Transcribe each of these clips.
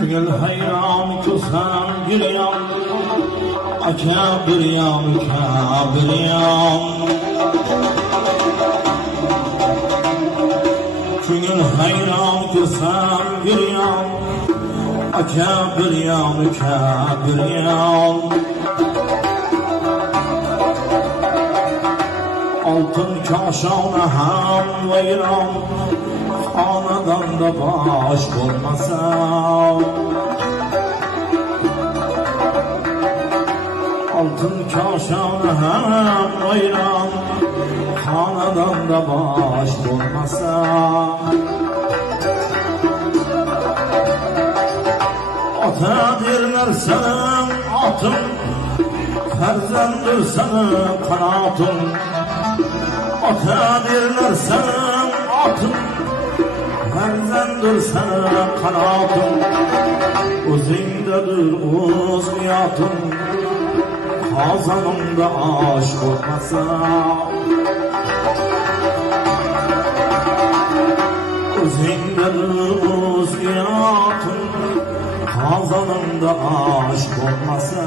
Gül hayran kusam gülüyorum, akabiriyam kabiriyam. Gül hayran kusam gülüyorum, akabiriyam kabiriyam. Altın kaşana ham vayram, anadan da baş olmasa. Altın kaşana ham vayram, anadan da baş olmasa. Ata derler sana atım, ferzandır sana kanatım. Ata derler sana atım, ferzandır sana kanatım. Özündedir uzmiyatım, kazanımda aşk olmasa. Özündedir uzmiyatım, kazanımda aşk olmasa.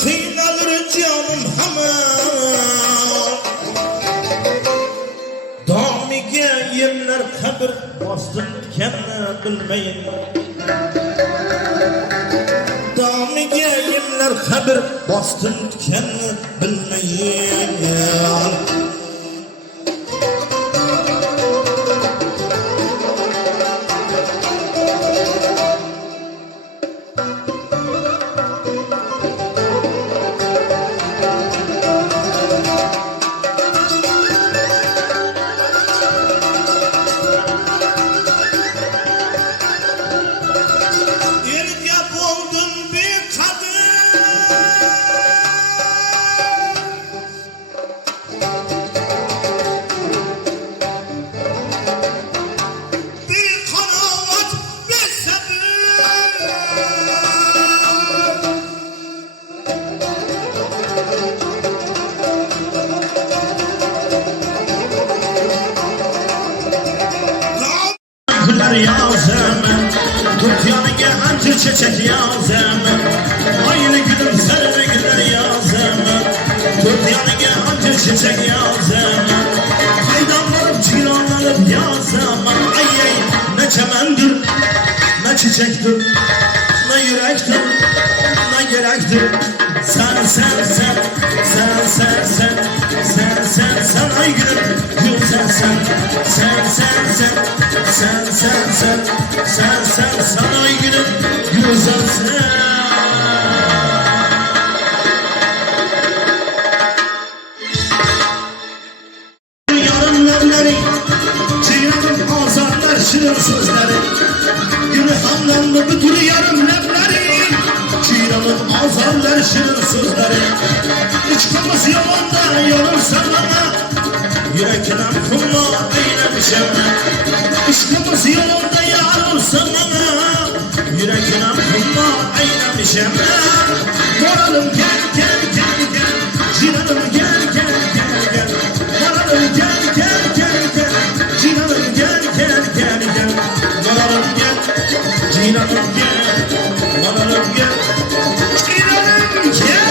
Kıynalar canım hemen, damiga yerler kabir bastım kendini bilmeyin. Damiga yerler kabir bastım kendini bilmeyin. Yazım, tut yanıya anca çiçek yazım. Aynı gülüm sarı güler yazım, tut yanıya anca çiçek yazım. Haydanlarım cilanlarım yazım. Ay ay, ne çemendir, ne çiçektir, ne yürektir, ne gerektir. Sen sen sen, sen sen sen, sen sen sen ay gülüm güzel sen. Sen sen sen, sen sen sen, sen sen sen ay gülüm güzel sen. Yarım nevleri, ciğerim azarlar şirin sözleri. Gülü hamlandı bütün yarım nevleri, ciğerim azarlar şirin sözleri. Üç kapısı yolunda yorulsa bana, yürekinem kumla eylemişim. Üç kapısı yolunda yorulsa bana, yürekinem kumla eylemişim. Moralım gel gel gel gel, cinanım gel gel gel gel. Moralım gel gel gel gel, cinanım gel gel gel gel. Moralım gel, cinanım gel, moralım gel, cinanım gel.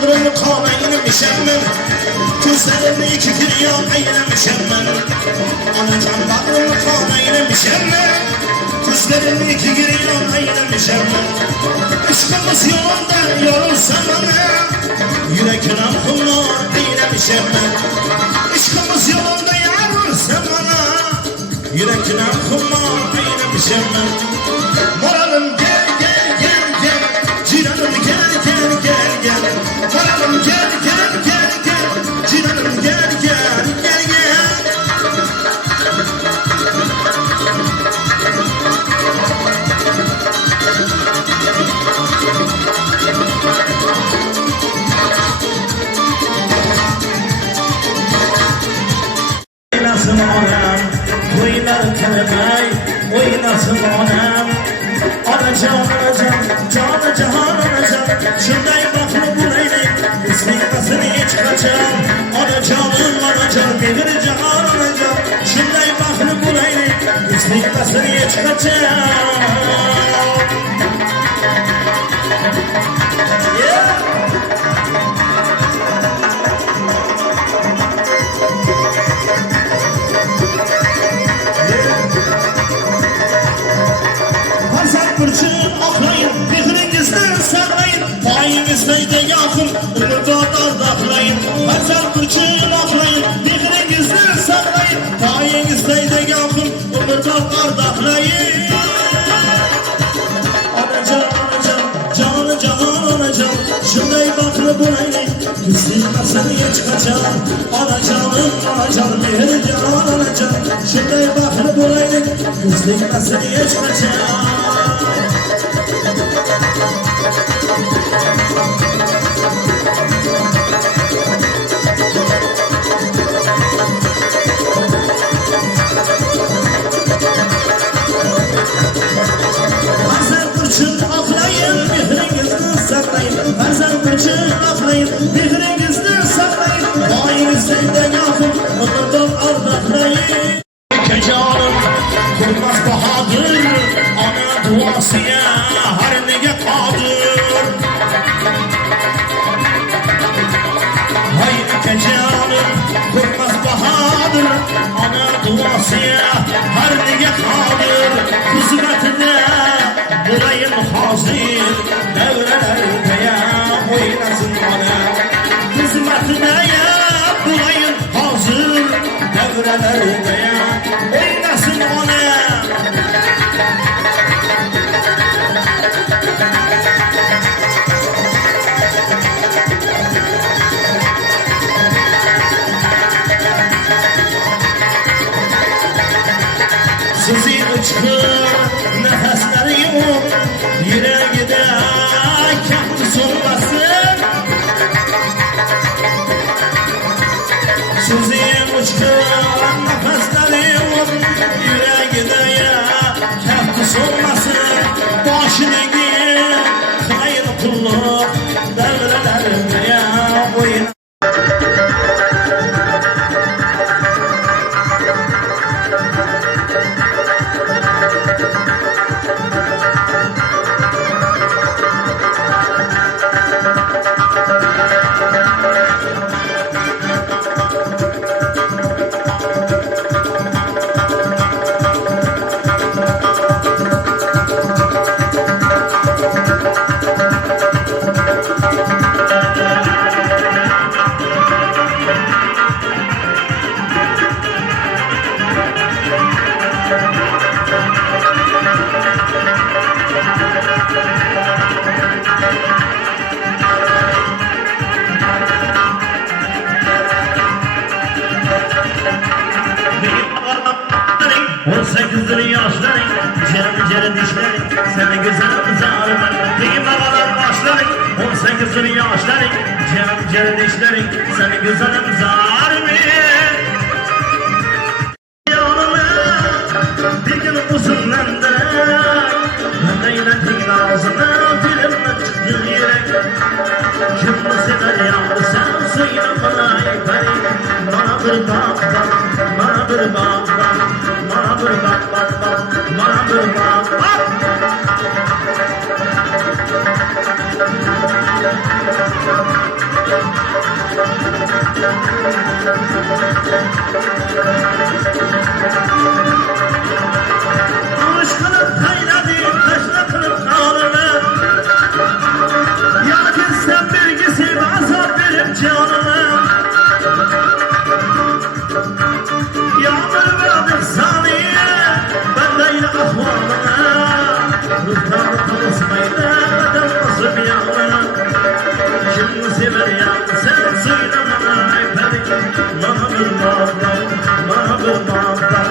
Kadrını kan eylemişim ben, gözlerimde iki dünya eylemişim ben. Anacan kadrını kan eylemişim ben, Gözlerimi ki giriyor eylemişim. Aşkımız yolunda yorulsam ana, yürekten kumlar eylemişim. Aşkımız yolunda yorulsam ana, yürekten kumlar eylemişim. Moralim gel gel gel gel, ciranım gel gel gel gel. Moralim gel gel gel gel, ciranım gel gel gel gel. Oynasın anam, oynar tanımay, oynasın anam. Alacağım, alacağım, canı cahan alacağım. Şunday baklı bulayım, istiklasını hiç kaçam. Alacağım, alacağım, gelir cahan alacağım. Şunday baklı bulayım, istiklasını hiç kaçam. Fırçın aklayın, mehrinizden saklayın. Payinizde de yakın, umurdadan saklayın. Hasan fırçın aklayın, mehrinizden saklayın. Payinizde de yakın, umurdadan saklayın. Alacağım, alacağım, canı cahan alacağım. Şunday baklı bulayım, kısılmasın hiç kaçam. Alacağım, alacağım, mehri cahan alacağım. Şunday baklı bulayım, kısılmasın hiç kaçam. Hasan fırçın aklayın, mehrinizden saklayın. Payinizden de yakın, onlardan aldaklayın. Kecanım kurmaz bahadır, ana duasıya her neye kadir. Haydi kecanım kurmaz bahadır, ana duasıya her neye kadir. Hizmetine bulayım hazır, devrelerde ya oynasın bana. Hizmetine ya bulayım hazır, devrelerde ya oynasın bana. Sizi uçkur nefesleri yok, yüreği de kaktüs olmasın. Sizi uçkur nefesleri yok, yüreği de kaktüs olmasın. Başını giyin, hayır kulluk, devrelerinde ya oyun. Yaşların, cere dişlerin, seni güzel zarımın. Diyeyim havalar başların, 18 yaşların, cere dişlerin, seni güzel zarımın. Yanıma bir gün uzunlandık, ben de yine tek ağzına dilimle çıktı yürek. Kim bu sefer yandı sen söyle bana yeter. Bana bir bak bak, bana bir bak bak, bana bir bak bak bak, bana bir bak bak. Alışkanlık sever ya sen söyle bana ayperim. Bana bir bak bak, bana bir bak bak,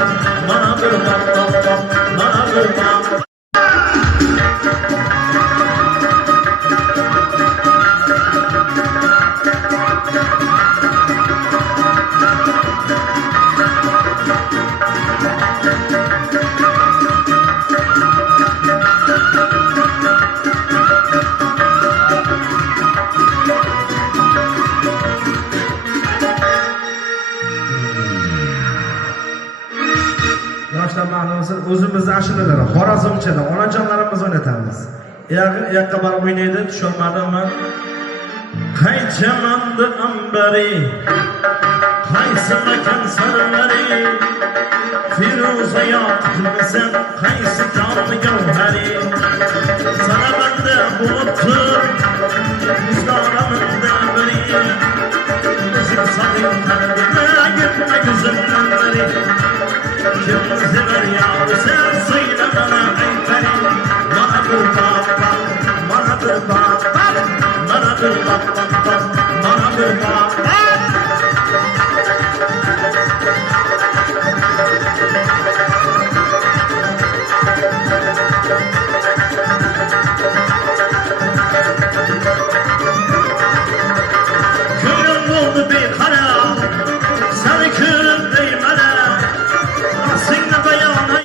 bana bir bak bak bak, bana bir bak. Yoshlar ma'nosi o'zimizni ashulalar, Xorazmchada onajonlarimiz o'ynatamiz. Yoqqa borib o'ynaydi, tushunmadimmi? Qaychamandı ambari, qaysi makan sarvari, Firuza yoqtimisan, qaysi tog'ni gavhari. Sana banda buluttur, izdoramında biri, Bizim sadık kalbime gitme güzelleri. Kim sever yavru sen söyle bana ayperi. Bana bir bak bak, bana bir bak bak, bana bir bak bak bak, bana bir bak bak. Köyüm oldu bir kara, seni köyüm değmene, Rasinle dayana.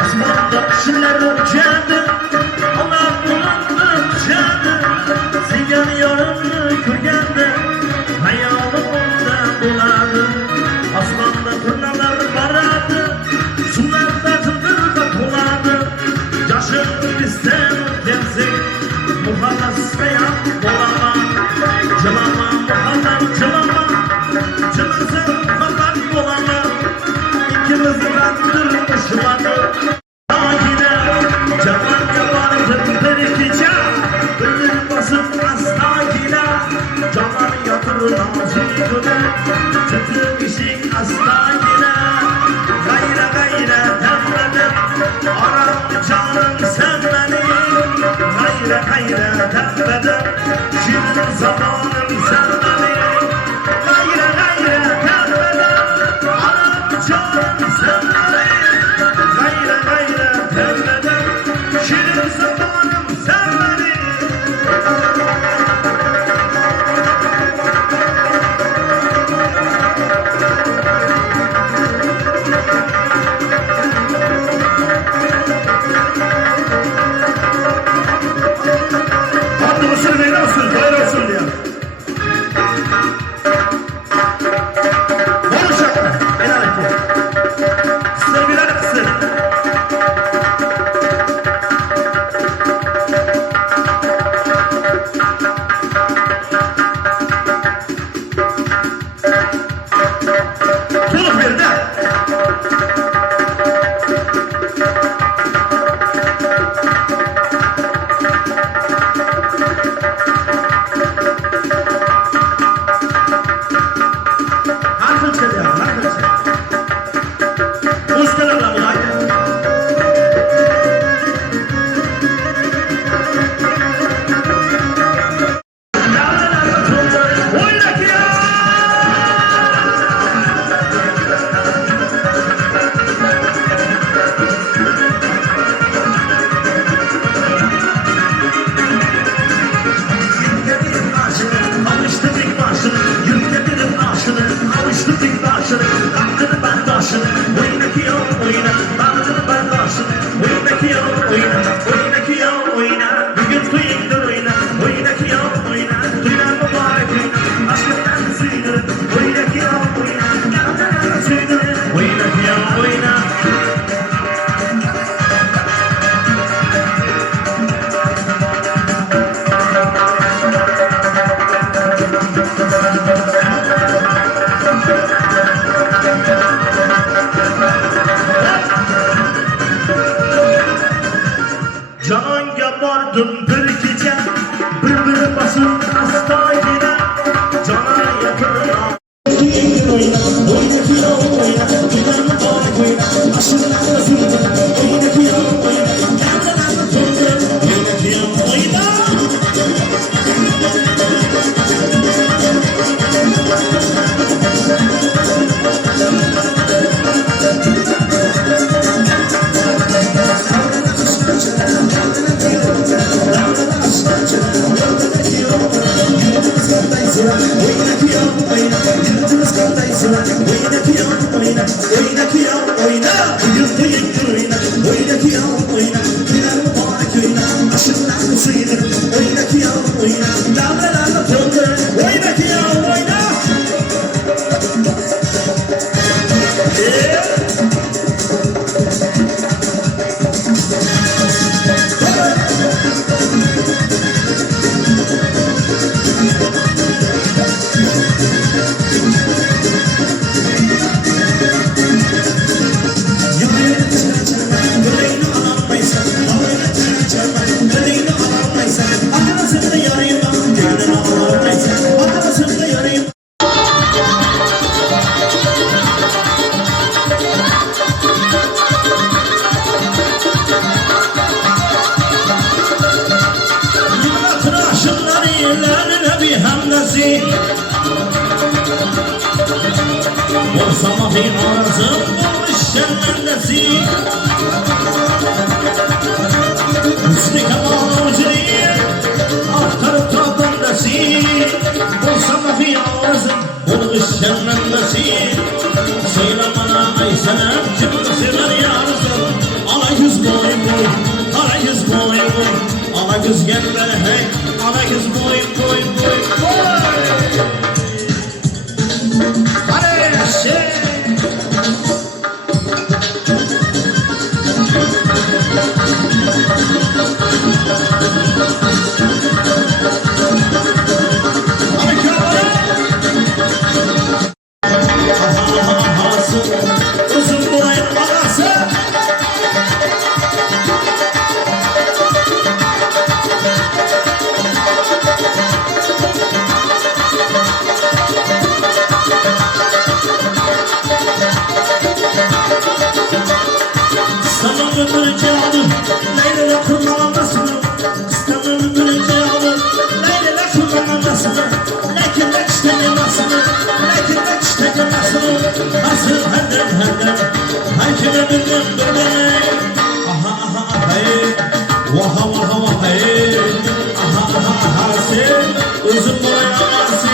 Asmanda kişiler uçadı, onlar bulandı uçadı. Sigan yarını kürgende, hayalımda buladı. Asmanda turnalar baradı, sularda çıldırda buladı. Yaşım bizden ötkensin, muhallas veya bulama. Cılama muhallam cılama, cılasın fakat bulama. İkimiz kandırmış vardı. Takine canan yapardım bir iki can. Gönül basıp astakine canan yatırır ağzını. Çıtır kişik astakine gayre gayre temmedim. Aram canım sen beni gayre gayre temmedim. Şirin zamanım sen beni gayre gayre temmedim. Aram canım sen beni gayre gayre temmedim. Şirin zamanım sen beni. Hakkı mısır beyler olsun, böyle olsun diye. Konuşak mı? Helal et. Kısır birer kısır. Tuluk bir de. oyna Lavralarda toldu Oyna ki ya oyna Olsama bir arazım bulmuşken mendesi Hüsnü Kemal Avcı'yı aktarıp da bendesi Olsama bir arazım bulmuşken mendesi Söyle bana ay senem kim sever yarzım Ala yüz boy boy, ala yüz boy boy Ala yüz gel be hey, ala yüz boy boy boy boy Uzun boylaması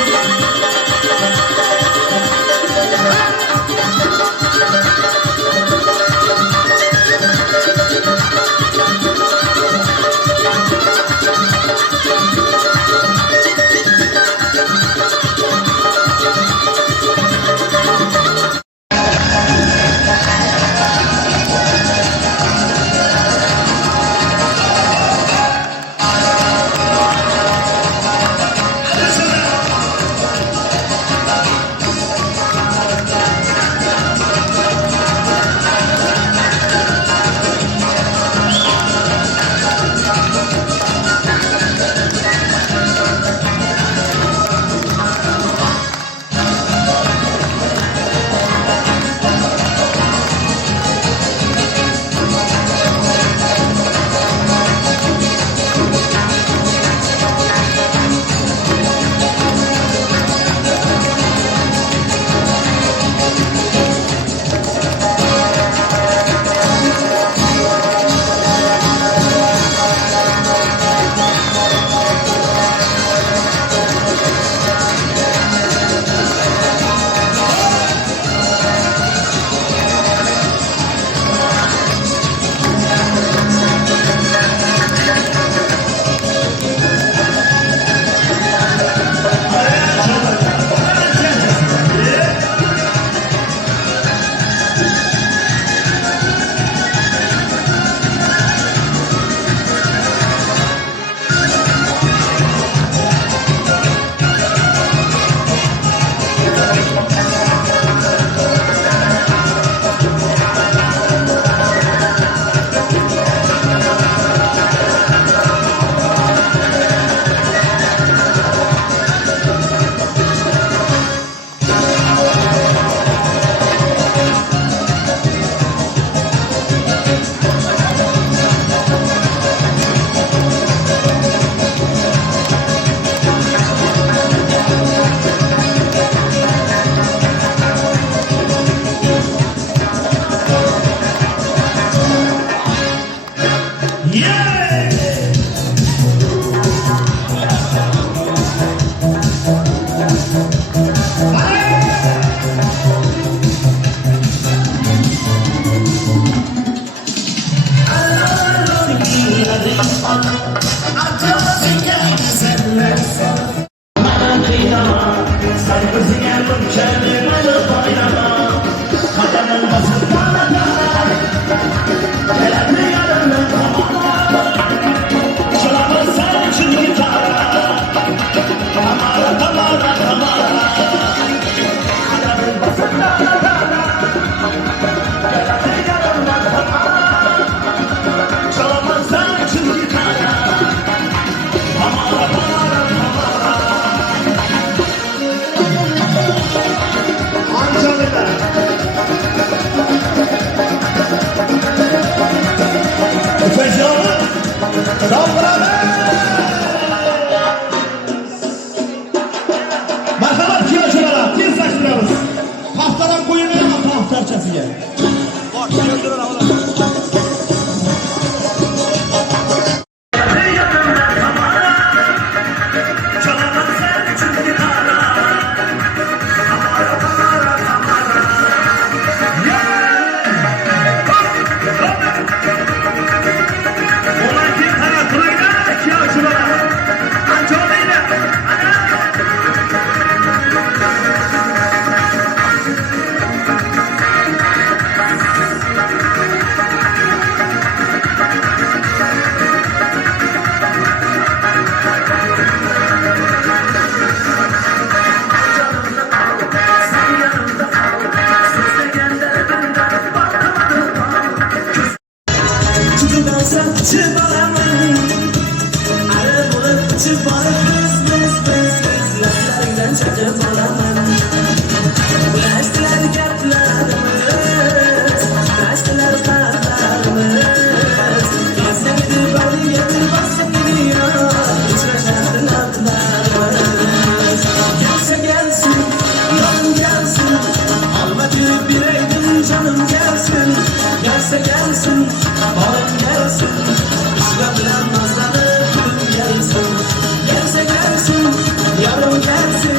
Koşup barıp biz laflarından çakıp olamam. Ulaştılar kaplarımız, kaçtılar karlarımız. Gelsem gidip bari gelir baksam gidiyor, uçraşandı laflarımız. Gelse gelsin, yolum gelsin, alma girip bireydim canım gelsin. Gelse gelsin, balım gelsin, işle bilen nazlanır gülüm gelsin. Gelse gelsin, yarım gelsin,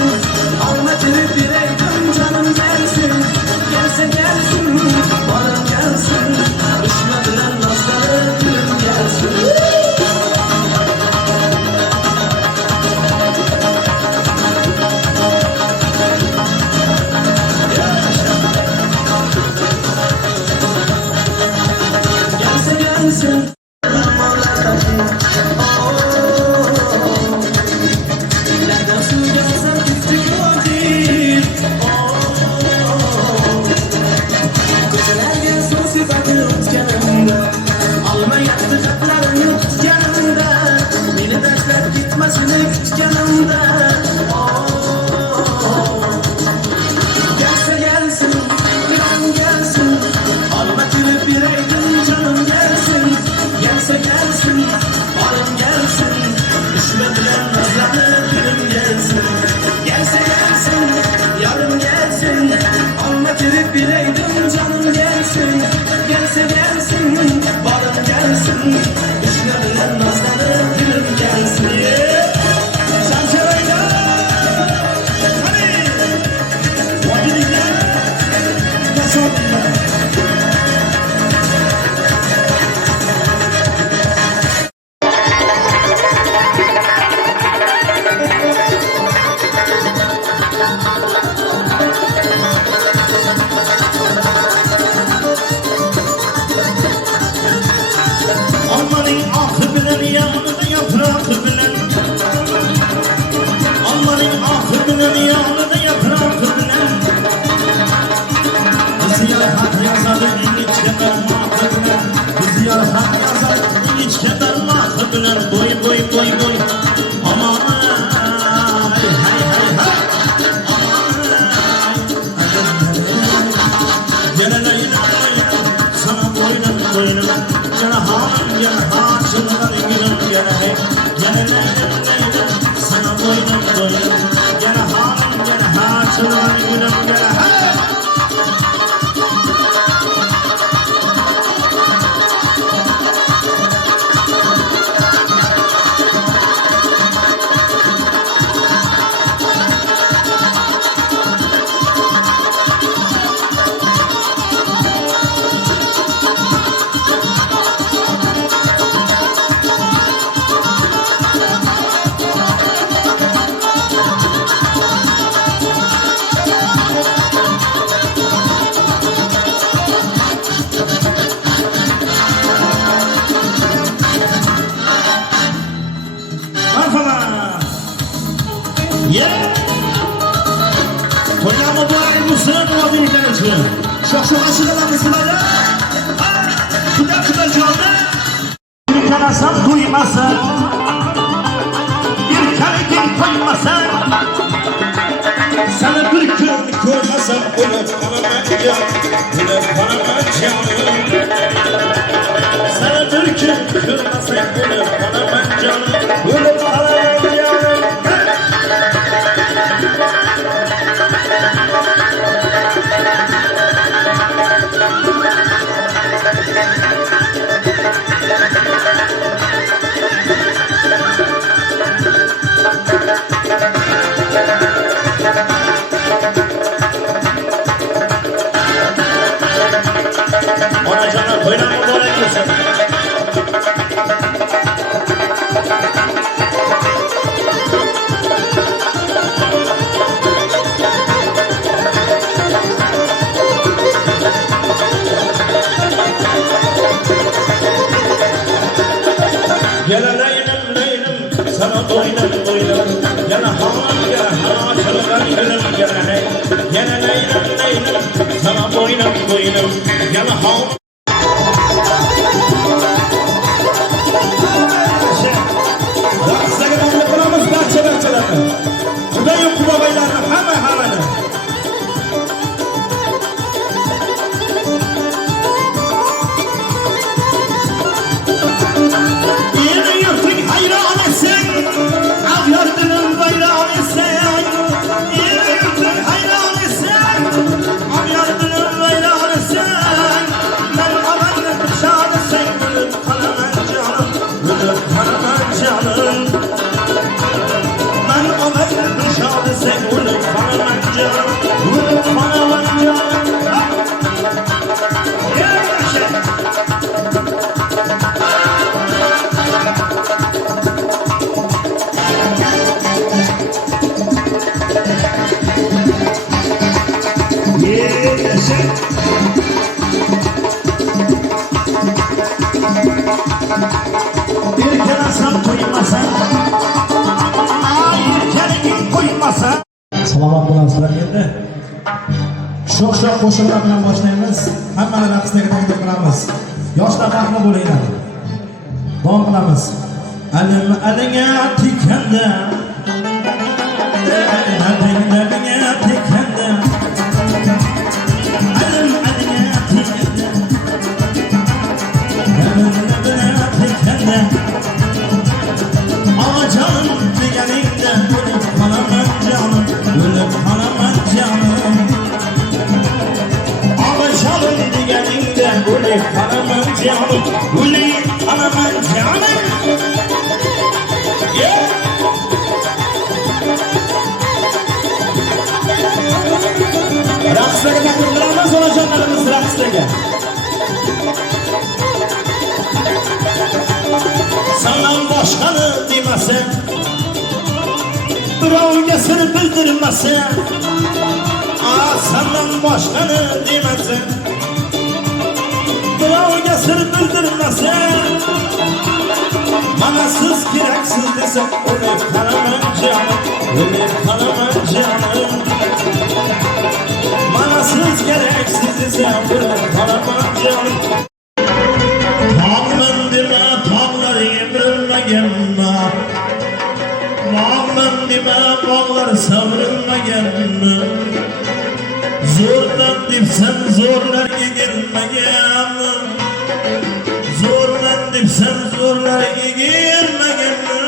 alma girip bireydim canım gelsin. Gelse gelsin, balım gelsin, işle bilen nazlanır gülüm gelsin. Gelse gelsin, Mevla'daki nereden su gelsen küstük vakit. Gecelerge su sıfatı yanımda, alma yaktı katlarım yok yanımda. Beni taşlar gitmesini yanımda. Gelse gelsin, yolum gelsin, alma gülüp bireydim canım gelsin. Gelse gelsin, alım gelsin, düşmediler nazlanır gülüm gelsin. Gelse gelsin, yarım gelsin, alma gülüp bireydim canım gelsin. Gelse gelsin, balım gelsin, düşmediler nazlanır gülüm gelsin. Sen söyle. Hadi. Vakitler. Nasıl oldu? Almanın ahı bilen yanında yaprak bilen. Almanın ahı bilen yanında yaprak bilen. Ziyaret yazarı iniç kadar mahı bilen. Ziyaret yazarı iniç kadar mahı bilen. Boy boy boy boy. Aman ay hay hay hay. Aman ay. Gene leyla sana boynum boynum. Gene hanım gene haçılar gülüm gene hey. Gene leyla sana boynum boynum. Gene hanım gene haçılar gülüm gene hey. Koyama bu ay bu sıra muhabirler için. Çok aşıdan mesela. Kuda canlı. Bir kanasam duymasa. Bir kalekin koymasa. Sana bir gün koymasa. Onu bana bence. Bunu bana bence. Sana bir gün kırmasa. Bunu bana bence. Bunu bana bence. Ona cana koyuna mı doğru ediyorsun? Gele leylim leylim sana doydum doydum. Gele havan gele haçılgan gülüm gele hey. Gele leylim leylim sana doydum doydum. Gele havan. Raksa gelen salomat bo'lasizlar. Endi sho'x-sho'x qo'shiqlar bilan boshlaymiz. Hammani raqsga taklif qilamiz. Yoshlar rahmi bo'linglar. Davom qilamiz. Alim alinga tikanda alinga tikanda alim alinga tikanda alinga tikanda Ağacanım degeningde ölüp kalaman canım ölüp kalaman canım Ağacanım degeningde ölüp kalaman canım ölüp kalaman canım Raqslarga takliflarimiz onajonlarimiz raqslarga Sandan boshqani demasa birovga sir bildirmasa Sandan boshqani demasa birovga sir bildirmasa Mana siz keraksiz desa o'lib qolaman jonim o'lib qolaman jonim Mana siz keraksiz desa o'lib qolaman jonim Tağman deme tağlar yemirilmegenme Bağman deme bağlar savrulmegenme Zorlan dipsen zorlar egilmegenme Zorlan dipsen zorlar egilmegenme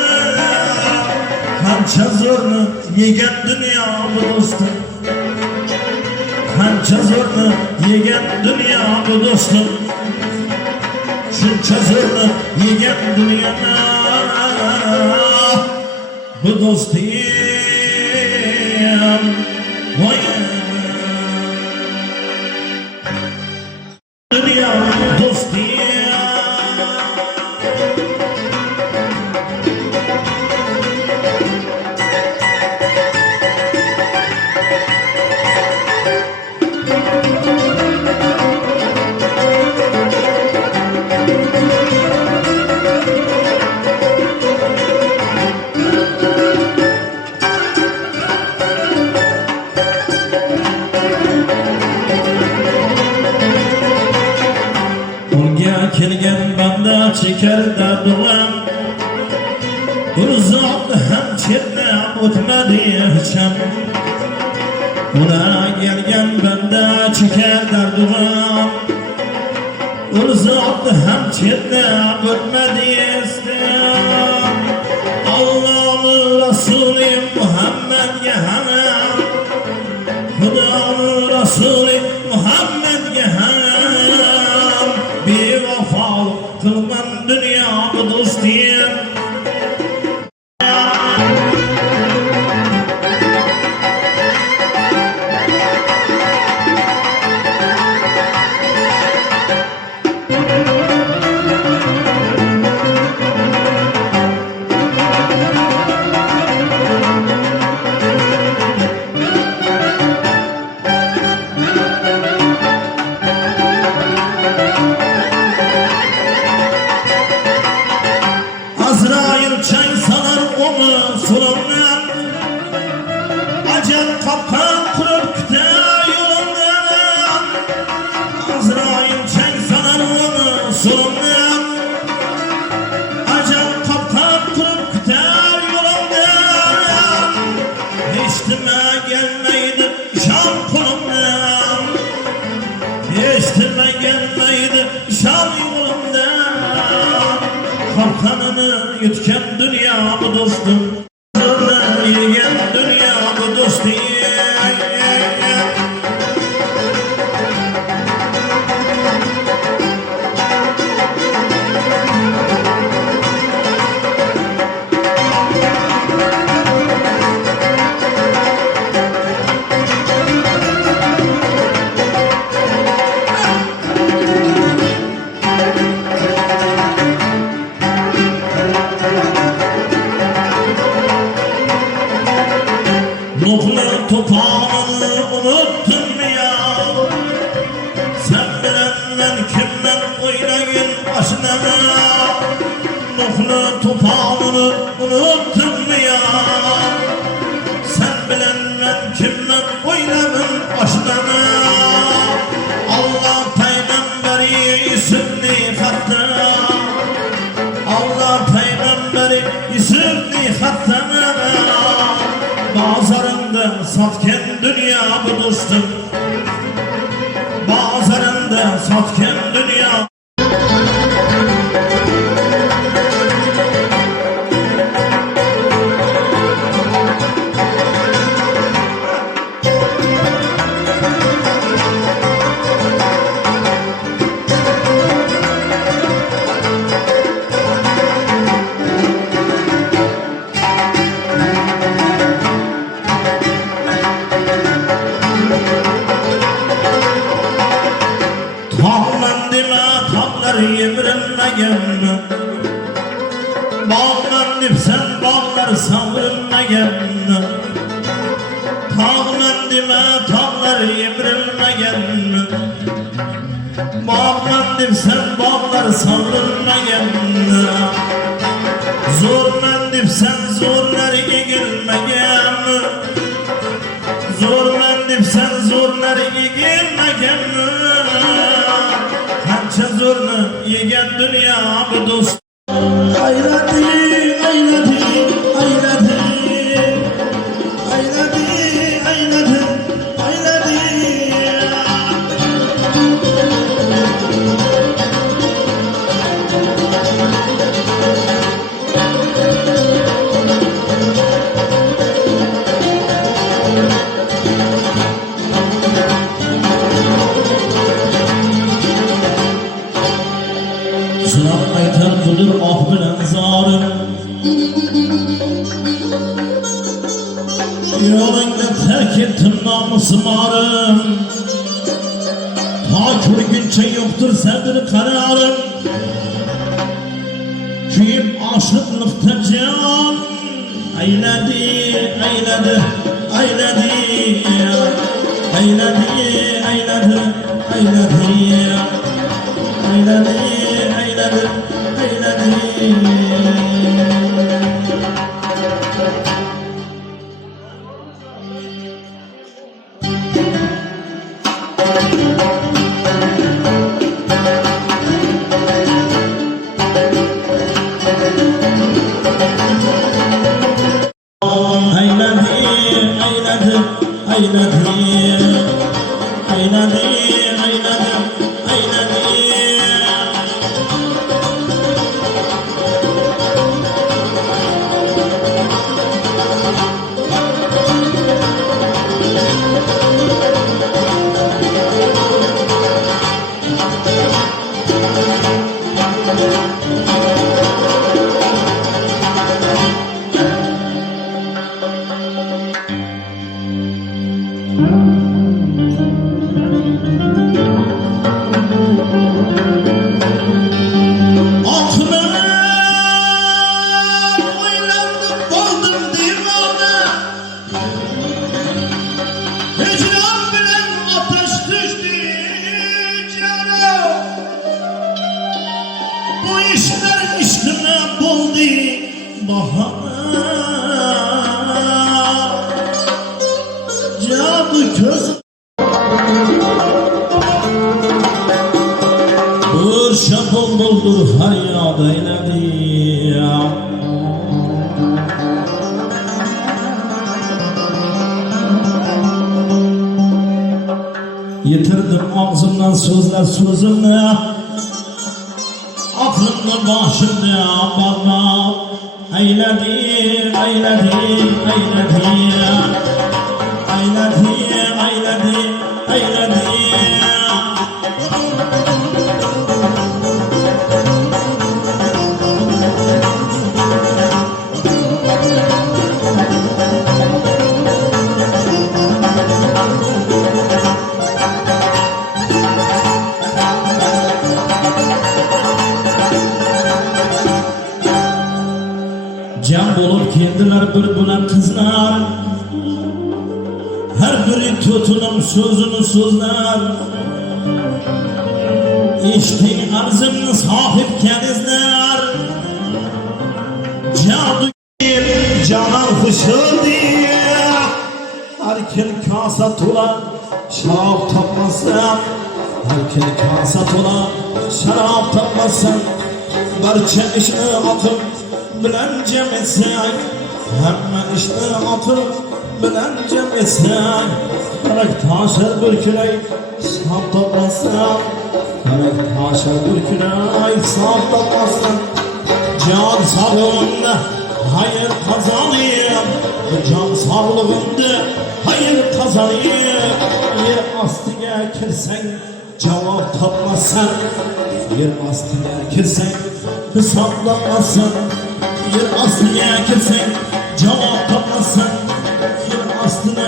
Kança zorlu yegen dünya bu dostum Kança zorlu yegen dünya bu dostum Şunca zorla yegen dünyana Bu dostum Vay Dünya dostum Kelgen banda çeker derdim Uzak hem çetlem ötmedi hiçem Ona gelgen banda çeker derdim Uzak hem çetlem ötmedi istem Allah'ın Resulü Muhammed Yehanam Huda'nın Resulü Muhammed Yehanam Bir vefal kılman dünya bu dostum Azrail çay salar onu solundan Acel kapkan kurup küter yolundan Azrail çay salar onu solundan Acel kapkan kurup küter yolundan Eşitime gelmeydi şan kolumdan Eşitime gelmeydi şan yolundan Kalkanını yutken dünya bu dostum Yiyen dünya bu dostum Nuh'la topağını unuttun mu ya? Sen bilenler kimden oynayın başına? Nuh'la topağını unuttun mu ya? Sen bilenler kim Bazarında satken dünya bu dostum, bazarında satken dünya. Yemirilmegen bağlan dipsen bağlar savrilmegen, tağlan dime tağlar yemirilmegen, bağlan dipsen bağlar savrilmegen, zorlan dipsen zorlar egilmegen, zorlan dipsen zorlar egilmegen. Kança zorlu yegen dünya bu dost. Ayladı, ayladı, ayladı, ayladı, ayladı, ayladı. Sınav aytar kudur ah bilen zarım, yolunda terk ettim namusmarım. Ta körgünçe yoktur sevdir kararım, kuyup aşıklıkta can. Ayladı, ayladı, ayladı, ayladı, ayladı, ayladı, ayladı, ayladı, ayladı. Şapol buldur feryat eyledi ya. Yitirdim ağzımdan sözler sözümle, aklımda başımda bağla. Eyledi, eyledi, eyledi, eyledi, eyledi, eyledi. Cem bulup kendiler bir kızlar, her biri tutunum sözünü sözler. İştin arzımını sahip kendizler. Cadu canan hışır diye, her kim kasa tula şarap tapmazsa, her kim kasa tula şarap tapmazsa, barcha ishni oqib bilan jam etsang, hamma ishni oqib bilan jam etsang, falak toshir bir kunay hisob topmasam, falak toshir bir kunay hisob topmasam, jon sog'lig'imda hayır qozonayım, jon sog'lig'imda hayır qozonayım. Yer ostiga kirsang javob topmasam, yer ostiga kirsang hisob topmasam, yer ostiga kirsang javob topmasam, yer ostiga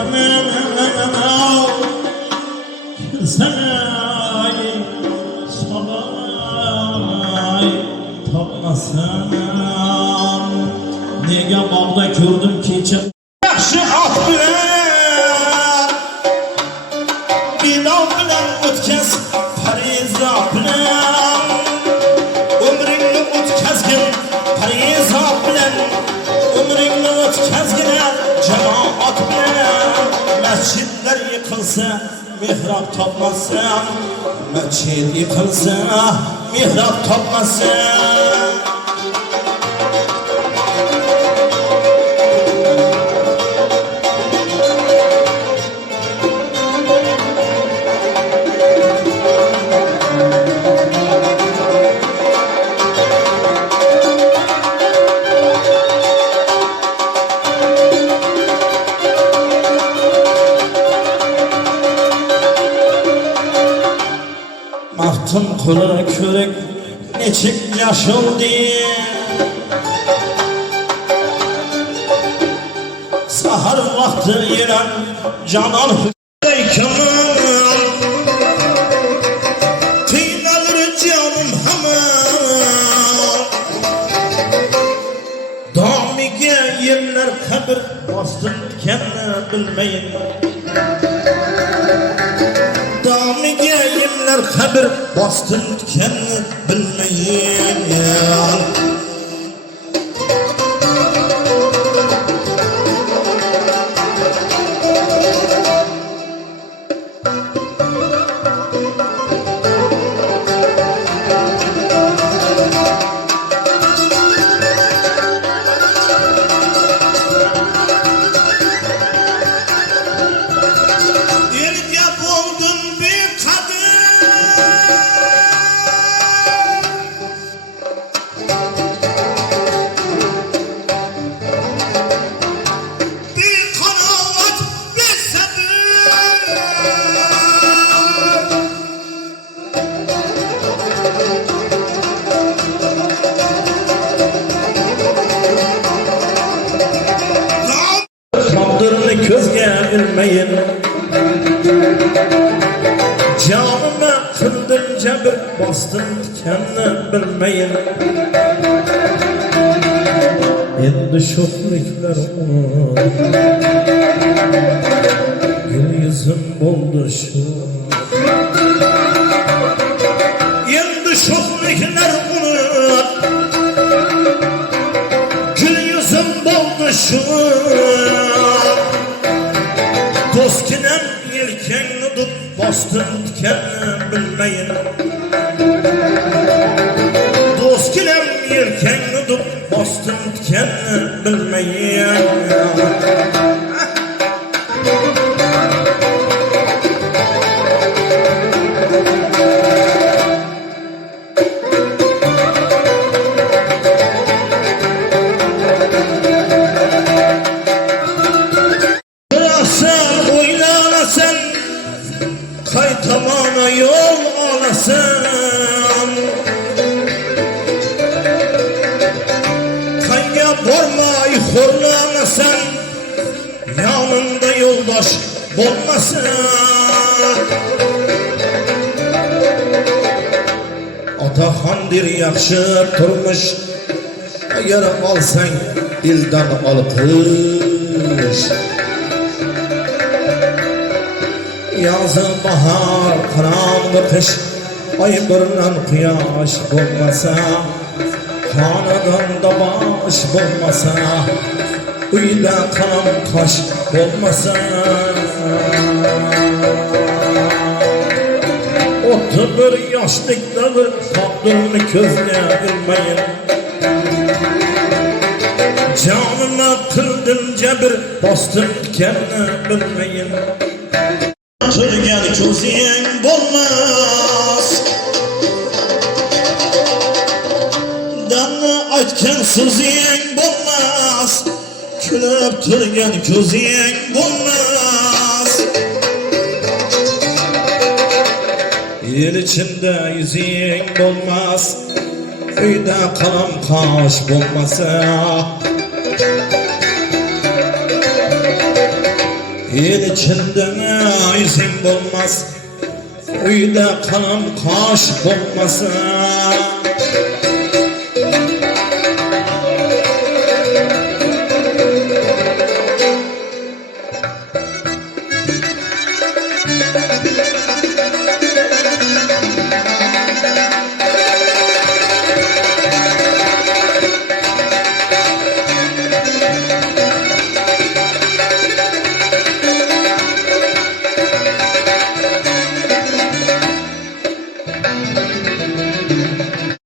kirsang sabay topmasam. Nega bog'da ko'rdim kecha yaxshi ot bilan, bino bilan o'tkaz fariza bilan, umringni o'tkazgin fariza bilan, umringni o'tkazgin jamoat bilan. Masjidlar yiqilsa mehrab topmasam, masjid yiqilsa mehrab topmasam. Maftun kulu körük neçik yaşıldı, sahar vakti yeren canan hükkeyken, kıynalır canım hemen. Damige yerler kabir bastın kendine bilmeyin, damiga yemler kabir bostun kendini bilmeyin. Közge bilmeyin, canıma kıldım cebir bastım kendine bilmeyin. Endi şoflikler olur, gül yüzüm oldu şu. Endi şoflikler olur, gül yüzüm oldu şu. Doskinem yelkenini tut bastın kendine bilmeyin, doskinem yelkenini tut bastın kendine bilmeyin. Kaytamana yol alasın, kayga bormay horlamasın, yanında yoldaş olmasın. Otaxondir yaxshi turmush, agar olsang dildan olqish. Yazın bahar, karanlık kış, ay burnun kıyaş bulmasa, hanadanda baş bulmasa, uyda kanım kaş bulmasa. Otu bir yaşlıktadır, takdırını közle bilmeyin. Canıma kıldın cebir bastın kendine bilmeyin. Turgan ko'zing bo'lmas Danni aytgan so'zing bo'lmas Kulib turgan ko'zing bo'lmas El ichida yuzing bo'lmas Uyda qalam qosh bo'lmasa El içinde yüzün olmaz Uyda kalan kaş olmasa